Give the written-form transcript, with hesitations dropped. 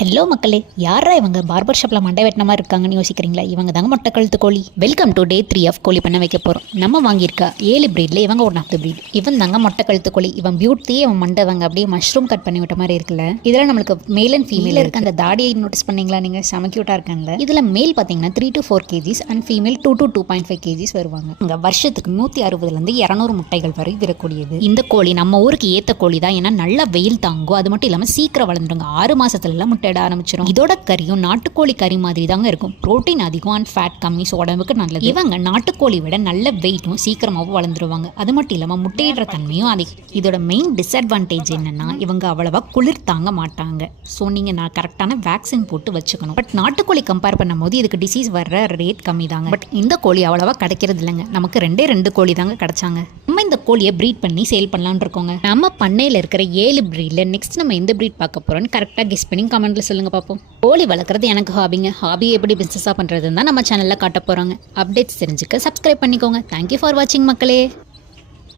Hello மக்களே, யாரா இவங்க பார்பர் ஷாப்பில் மண்டை வெட்டின மாதிரி இருக்காங்கன்னு யோசிக்கிறீங்களா? இவங்க தாங்க மொட்டை கழுத்து கோழி. வெல்கம் டு டே 3 ஆஃப் கோழி பண்ண வைக்க போகிறோம். நம்ம வாங்கியிருக்கா 7 பிரீடில் இவங்க ஒன் ஆஃப் த பிரீட். இவன் தாங்க மொட்டை கழுத்து கோழி. இவன் பியூட்டியே அவன் மண்டை தாங்க அப்படியே மஷ்ரூம் கட் பண்ணி விட்ட மாதிரி இருக்குல்ல. இதில் நம்மளுக்கு மேல் அண்ட் ஃபீமேல் இருக்க அந்த தாடியை நோட்டீஸ் பண்ணீங்களா? நீங்கள் செம கியூட்டாக இருக்காங்கல்ல. இதில் மேல் பார்த்தீங்கன்னா 3 to 4 kgs and female 2 to 2.5 kgs வருவாங்க. இங்கே வருஷத்துக்கு 160 200 முட்டைகள் வரை விடக்கூடியது. இந்த கோழி நம்ம ஊருக்கு ஏற்ற கோழி தான். ஏன்னா நல்லா வெயில் தாங்கும். அது மட்டும் இல்லாமல் சீக்கிரம் வளர்ந்துருங்க. 6 மாசத்துலலாம் முட்டையிட ஆரம்பிச்சிடும். இதோட கறியும் நாட்டுக்கோழி கறி மாதிரி தாங்க இருக்கும். புரோட்டீன் அதிகம் அண்ட் ஃபேட் கம்மி, ஸோ உடம்புக்கு நல்லது. இவங்க நாட்டுக்கோழி விட நல்ல வெயிட்டும் சீக்கிரமாகவும் வளர்ந்துருவாங்க. அது மட்டும் இல்லாமல் முட்டையிடுற தன்மையும் அதிகம். இதோட மெயின் டிஸ்அட்வான்டேஜ் என்னன்னா இவங்க அவ்வளவா குளிர் தாங்க மாட்டாங்க. ஸோ நீங்கள் நான் கரெக்டான வேக்சின் போட்டு வச்சுக்கணும். பட் நாட்டுக்கோழி கம்பேர் பண்ணும்போது இதுக்கு டிசீஸ் வர்ற ரேட் கம்மி தாங்க. பட் இந்த கோழி அவ்வளவா கிடைக்கிறது இல்லைங்க. நமக்கு 2 கோழி தாங்க கிடைச்சாங்க. நம்ம இந்த கோழியை ப்ரீட் பண்ணி சேல் பண்ணலான்னு இருக்கோங்க. நம்ம பண்ணையில் இருக்கிற 7 பிரீட்ல நெக்ஸ்ட் நம்ம எந்த பிரீட் பார்க்க போறோம்னு கரெக்டாக கெஸ் பண்ணி கமெண்ட்ல சொல்லுங்க பார்ப்போம். கோழி வளர்க்குறது எனக்கு ஹாபிங்க. ஹாபியை எப்படி பிஸ்னஸாக பண்ணுறதுன்னு தான் நம்ம சேனலில் காட்ட போகிறாங்க. அப்டேட்ஸ் தெரிஞ்சுக்க சப்ஸ்கிரைப் பண்ணிக்கோங்க. தேங்க்யூ ஃபார் வாட்சிங் மக்களே.